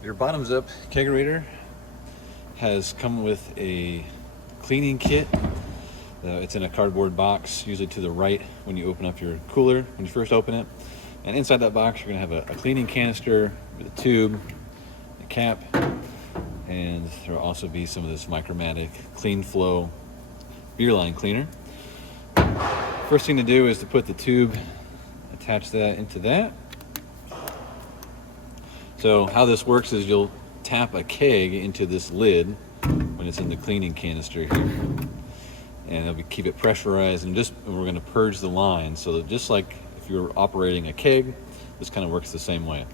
Your bottoms up kegerator has come with a cleaning kit. It's in a cardboard box, usually to the right when you open up your cooler, when you first open it. And inside that box, you're gonna have a cleaning canister with a tube, a cap, and there will also be some of this Micromatic Clean Flow beer line cleaner. First thing to do is to put the tube, attach that into that. So how this works is you'll tap a keg into this lid when it's in the cleaning canister here, and it'll keep it pressurized, and we're going to purge the line. So that just like if you're operating a keg, this kind of works the same way.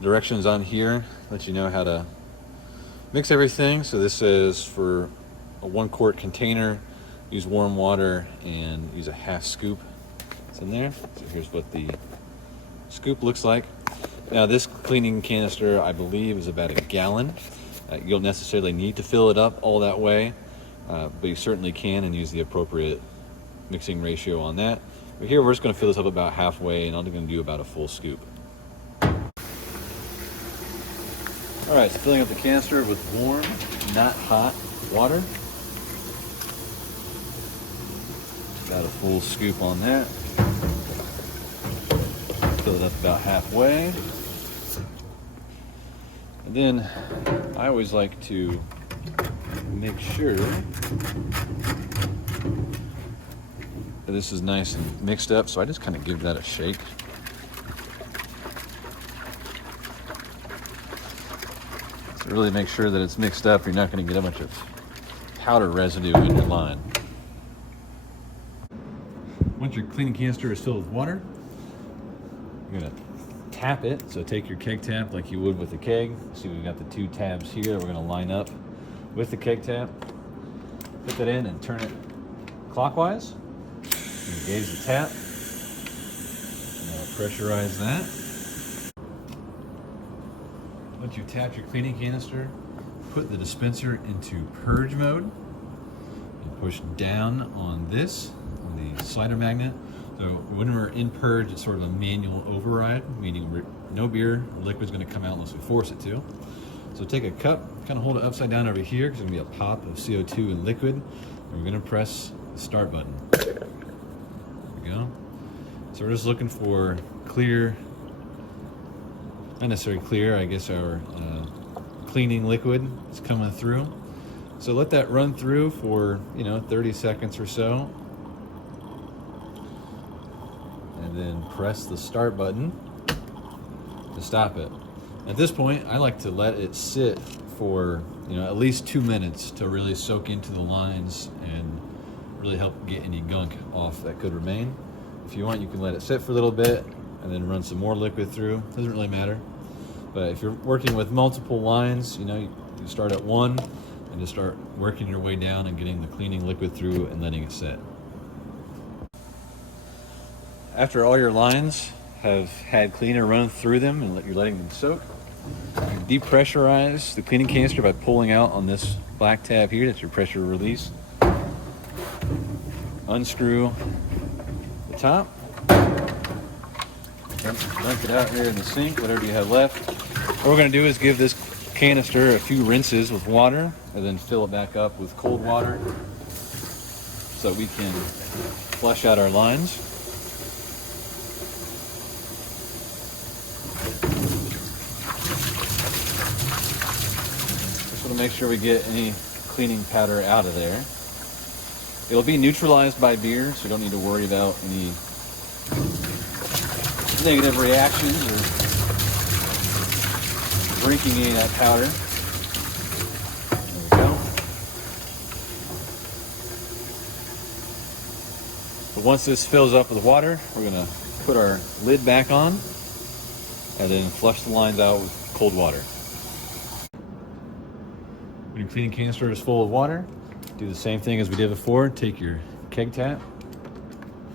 Directions on here let you know how to mix everything. So this says for a 1 quart container, use warm water and use a half scoop. It's in there. So here's what the scoop looks like. Now this cleaning canister, I believe, is about 1 gallon. You don't necessarily need to fill it up all that way, but you certainly can, and use the appropriate mixing ratio on that. But here we're just going to fill this up about halfway, and I'm going to do about a full scoop. All right, so filling up the canister with warm, not hot water. Got a full scoop on that. Fill it up about halfway. And then I always like to make sure that this is nice and mixed up, so I just kind of give that a shake. So really make sure that it's mixed up. You're not going to get a bunch of powder residue in your line. Once your cleaning canister is filled with water, you're going to tap it. So take your keg tap like you would with a keg. See, we've got the 2 tabs here that we're going to line up with the keg tap. Put that in and turn it clockwise. Engage the tap. Now pressurize that. Once you've tapped your cleaning canister, put the dispenser into purge mode and push down on this, on the slider magnet. So when we're in purge, it's sort of a manual override, meaning no beer or liquid is going to come out unless we force it to. So take a cup, kind of hold it upside down over here, because there's going to be a pop of CO2 and liquid, and we're going to press the start button. There we go. So we're just looking for clear, not necessarily clear, I guess our cleaning liquid is coming through. So let that run through for 30 seconds or so, and then press the start button to stop it. At this point, I like to let it sit for at least 2 minutes to really soak into the lines and really help get any gunk off that could remain. If you want, you can let it sit for a little bit and then run some more liquid through. Doesn't really matter. But if you're working with multiple lines, you start at 1 and just start working your way down and getting the cleaning liquid through and letting it sit. After all your lines have had cleaner run through them and you're letting them soak, you depressurize the cleaning canister by pulling out on this black tab here. That's your pressure release. Unscrew the top. Dump it out here in the sink, whatever you have left. What we're going to do is give this canister a few rinses with water and then fill it back up with cold water so that we can flush out our lines. Just want to make sure we get any cleaning powder out of there. It'll be neutralized by beer, so you don't need to worry about any negative reactions or drinking any of that powder. There we go. But once this fills up with water, we're going to put our lid back on and then flush the lines out with cold water. When your cleaning canister is full of water, do the same thing as we did before. Take your keg tap,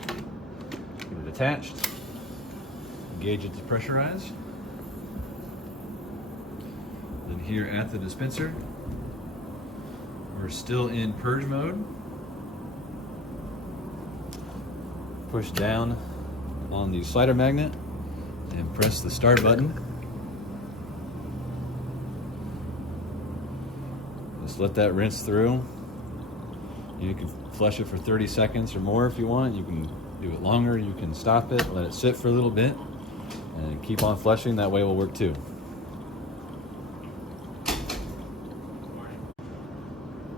get it attached, engage it to pressurize. Then here at the dispenser, we're still in purge mode. Push down on the slider magnet and press the start button. Just let that rinse through. You can flush it for 30 seconds or more if you want. You can do it longer. You can stop it, let it sit for a little bit, and keep on flushing. That way it will work too.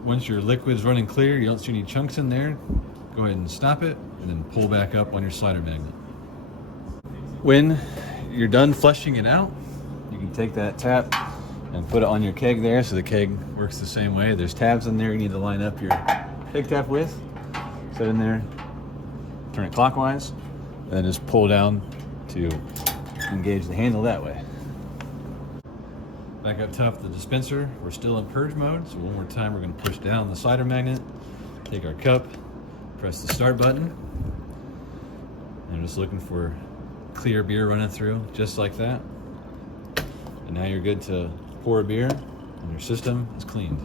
Once your liquid's running clear, you don't see any chunks in there, go ahead and stop it and then pull back up on your slider magnet. When you're done flushing it out, you can take that tap and put it on your keg there, so the keg works the same way. There's tabs in there you need to line up your keg tap with. Set in there, turn it clockwise, and then just pull down to engage the handle that way. Back up top of the dispenser, we're still in purge mode, so one more time we're going to push down the slider magnet, take our cup, press the start button, and I'm just looking for clear beer running through, just like that. And now you're good to pour a beer, and your system is cleaned.